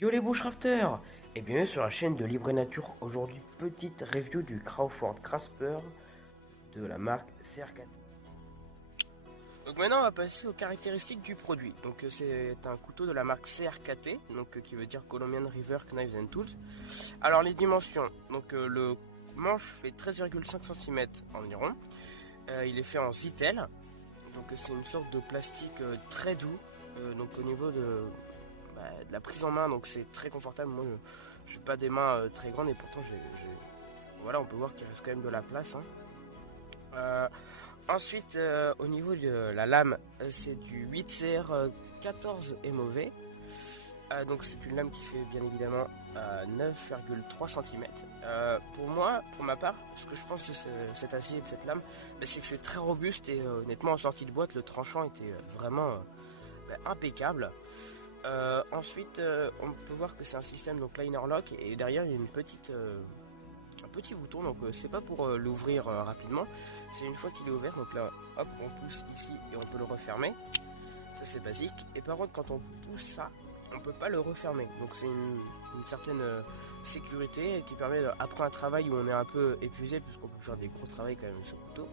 Yo les bushcrafters et bienvenue sur la chaîne de Libre et Nature. Aujourd'hui, petite review du Crawford Grasper de la marque CR4. Donc maintenant on va passer aux caractéristiques du produit. Donc c'est un couteau de la marque CR4T, donc qui veut dire Colombian River Knives and Tools. Alors les dimensions, donc le manche fait 13,5 cm environ. Il est fait en Zytel, donc c'est une sorte de plastique très doux. Donc au niveau de la prise en main, donc c'est très confortable. Moi je n'ai pas des mains très grandes et pourtant voilà, on peut voir qu'il reste quand même de la place, hein. Ensuite, au niveau de la lame, c'est du 8CR14 MOV. Donc c'est une lame qui fait bien évidemment 9,3 cm. Pour ma part, ce que je pense de cet acier et de cette lame, c'est que c'est très robuste et honnêtement en sortie de boîte, le tranchant était vraiment impeccable. Ensuite, on peut voir que c'est un système donc liner lock et derrière il y a un petit bouton, donc c'est pas pour l'ouvrir rapidement, c'est une fois qu'il est ouvert, donc là hop on pousse ici et on peut le refermer, ça c'est basique. Et par contre quand on pousse ça, on peut pas le refermer, donc c'est une certaine sécurité qui permet après un travail où on est un peu épuisé, puisqu'on peut faire des gros travaux quand même sur le couteau,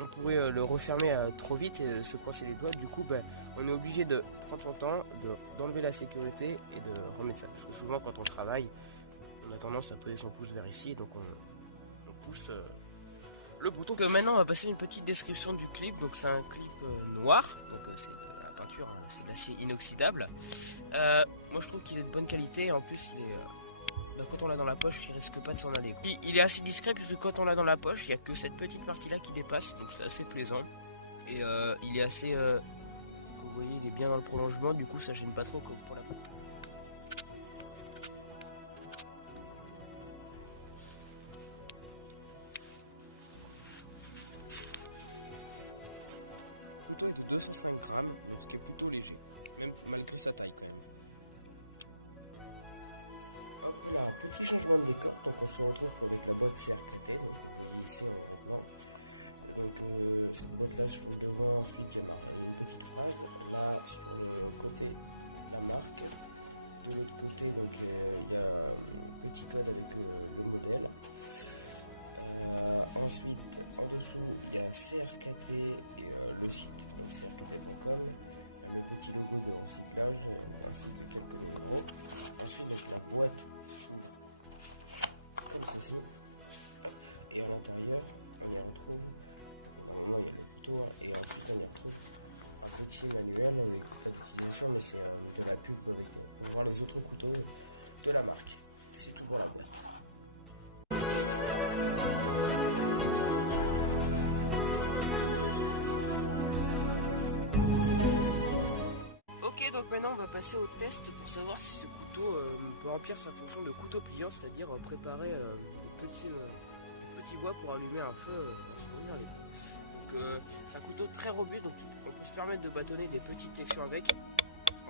on pourrait le refermer trop vite et se coincer les doigts. Du coup on est obligé de prendre son temps, d'enlever la sécurité et de remettre ça, parce que souvent quand on travaille on a tendance à poser son pouce vers ici, et donc on pousse le bouton. Que maintenant on va passer une petite description du clip. Donc c'est un clip noir, donc c'est de la peinture, c'est de l'acier inoxydable. Moi je trouve qu'il est de bonne qualité, en plus il est quand on l'a dans la poche, il risque pas de s'en aller. Il est assez discret, puisque quand on l'a dans la poche, il n'y a que cette petite partie là qui dépasse, donc c'est assez plaisant. Et il est assez, vous voyez, il est bien dans le prolongement, du coup ça gêne pas trop comme pour la coupe. Le couteau est de 205 grammes, donc qui est plutôt léger, même malgré sa taille quand même. Alors, petit changement de décor, donc on se retrouve avec la boîte CRKT, donc ici en blanc. Donc cette boîte là sur le devant, ensuite il y a une petite phrase, là sur le côté la marque, de l'autre côté donc il y a un petit code avec le modèle. Ensuite en dessous il y a CRKT et le site, donc crkt.com, le petit logo de recyclage, ainsi que quelques logos. Ensuite la boîte s'ouvre comme ceci, et à l'intérieur on y retrouve un mode de couteau, et ensuite on y retrouve un petit manuel avec l'utilisation, mais c'est de la pub pour voir les autres couteaux de la marque. C'est tout pour la boîte. Ok, donc maintenant on va passer au test pour savoir si ce couteau peut remplir sa fonction de couteau pliant, c'est-à-dire préparer des petits bois pour allumer un feu lorsqu'on est dans les bois. Donc c'est un couteau très robuste, donc on peut se permettre de bâtonner des petites sections avec,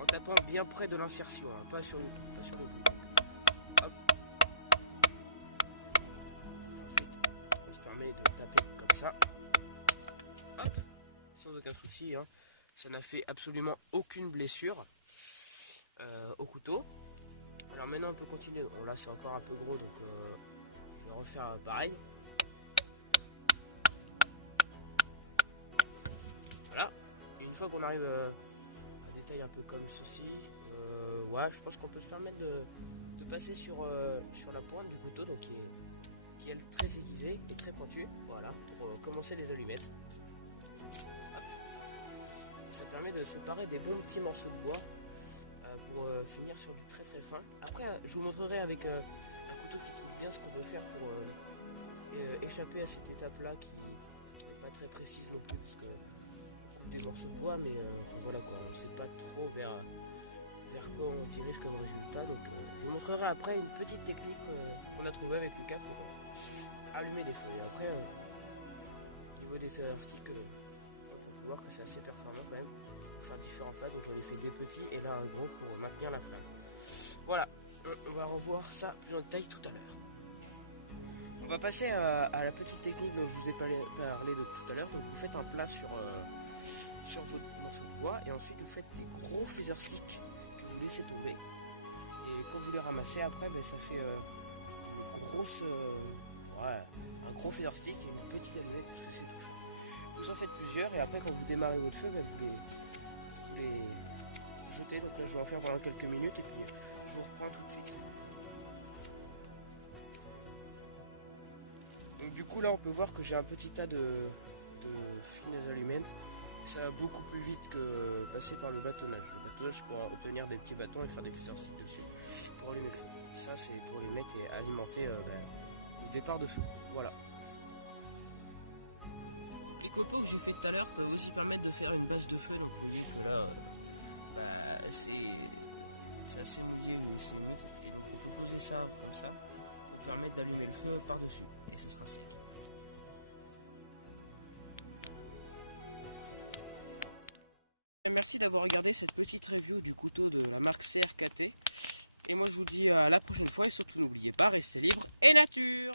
en tapant bien près de l'insertion, hein, pas sur le bout. Hop. Ensuite, on se permet de taper comme ça. Hop, sans aucun souci, hein. Ça n'a fait absolument aucune blessure au couteau. Alors maintenant on peut continuer. Bon, là c'est encore un peu gros, donc je vais refaire pareil. Voilà. Et une fois qu'on arrive à des tailles un peu comme ceci, ouais, je pense qu'on peut se permettre de passer sur la pointe du couteau, donc qui est très aiguisée et très pointue. Voilà, pour commencer les allumettes. Hop. Ça permet de séparer des bons petits morceaux de bois pour finir sur du très très fin. Après, je vous montrerai avec un couteau qui coupe bien ce qu'on peut faire pour échapper à cette étape là qui n'est pas très précise non plus, parce que on coupe des morceaux de bois, mais voilà quoi, on ne sait pas trop vers quoi on dirige comme résultat. Donc je vous montrerai après une petite technique qu'on a trouvée avec Lucas pour allumer des feux. Et après, au niveau des feux d'article, on peut voir que c'est assez performant quand même pour faire différents flammes. Donc j'en ai fait des petits et là un gros pour maintenir la flamme. Voilà, on va revoir ça plus en détail tout à l'heure. On va passer à la petite technique dont je vous ai parlé de tout à l'heure. Donc vous faites un plat sur votre morceau de bois, et ensuite vous faites des gros fuseurs sticks que vous laisser tomber. Et quand vous les ramassez après, ben, ça fait un gros feather stick et une petite allumette parce que c'est tout fait. Vous en faites plusieurs et après quand vous démarrez votre feu, ben, vous les jetez. Donc là je vais en faire pendant quelques minutes et puis je vous reprends tout de suite. Donc du coup là on peut voir que j'ai un petit tas de fines allumettes. Ça va beaucoup plus vite que passer par le bâtonnage. Le bâtonnage pour obtenir des petits bâtons et faire des feather sticks dessus pour allumer le feu. Ça c'est pour les mettre et alimenter le départ de feu. Voilà. Les copeaux que j'ai fait tout à l'heure peuvent aussi permettre de faire une base de feu. Donc vous voyez que là, c'est assez mouillé, c'est modifié. Vous posez ça comme ça, pour permettre d'allumer le feu par-dessus. Et ce sera ça. Merci d'avoir regardé cette petite review du couteau de la marque CRKT. Et moi je vous dis à la prochaine fois et surtout n'oubliez pas, restez libre et nature.